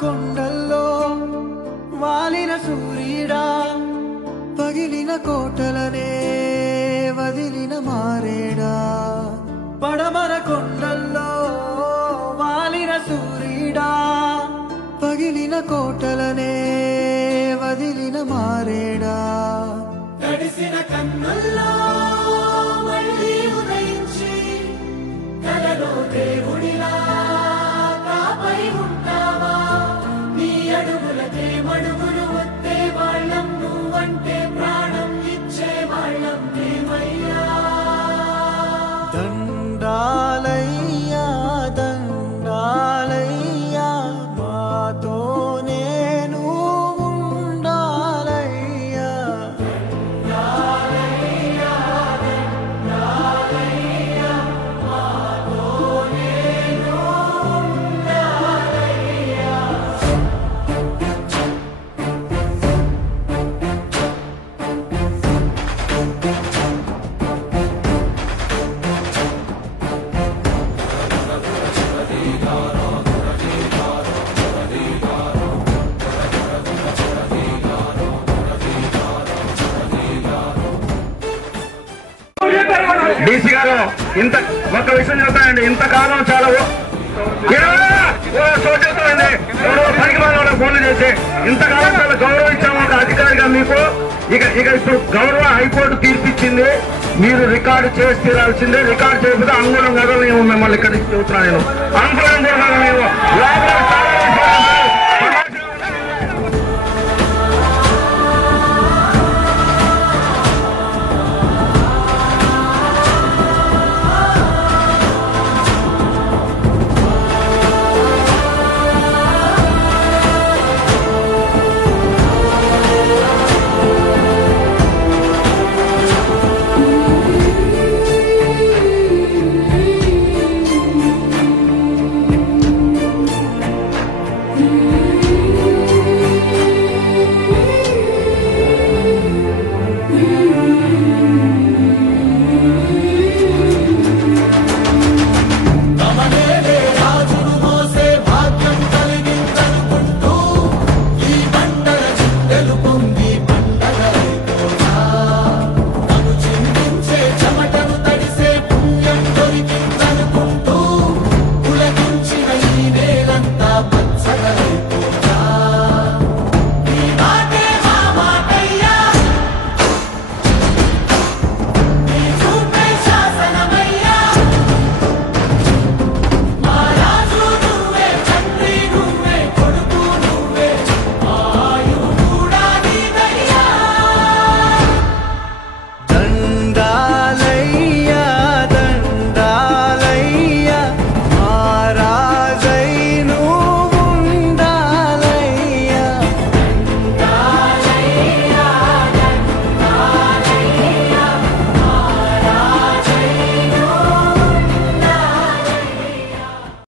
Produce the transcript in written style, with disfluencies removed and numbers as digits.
కొండల్లో వాలిన సూర్యుడా పగిలిన కోటలనే వదిలిన మారేడా పడమర కొండల్లో వాలిన సూర్యుడా పగిలిన కోటలనే వదిలిన మారేడా తడిసిన కన్నుల్లో మళ్ళీ ఉదయించి కలలో దేవుడిలా కాపై ఉంటావా నీ అడుగులకే మడుగులు వస్తే వాళ్ళం నువ్వంటే ప్రాణం ఇచ్చే వాళ్ళం మేమయ్యా దండాలయ్యా దండాలయ్యా మాతో నేను ఉండాలయ్యా దండాలయ్యా దండాలయ్యా మాతో నేను ఉండాలయ్యా డీసీ గారు ఇంత ఒక్క విషయం చెప్తానండి, ఇంతకాలం చాలా చూడండి పనికి వాళ్ళ ఫోన్లు చేసి ఇంతకాలం చాలా గౌరవించాము ఒక అధికారిగా మీకు. ఇక ఇప్పుడు గౌరవ హైకోర్టు తీర్పిచ్చింది, మీరు రికార్డు చేసి తీరాల్సిందే. రికార్డు చేయకపోతే అంగుళం కదలనేమో మిమ్మల్ని ఇక్కడికి చెబుతున్నా నేను. అంగుళం కూడా మేము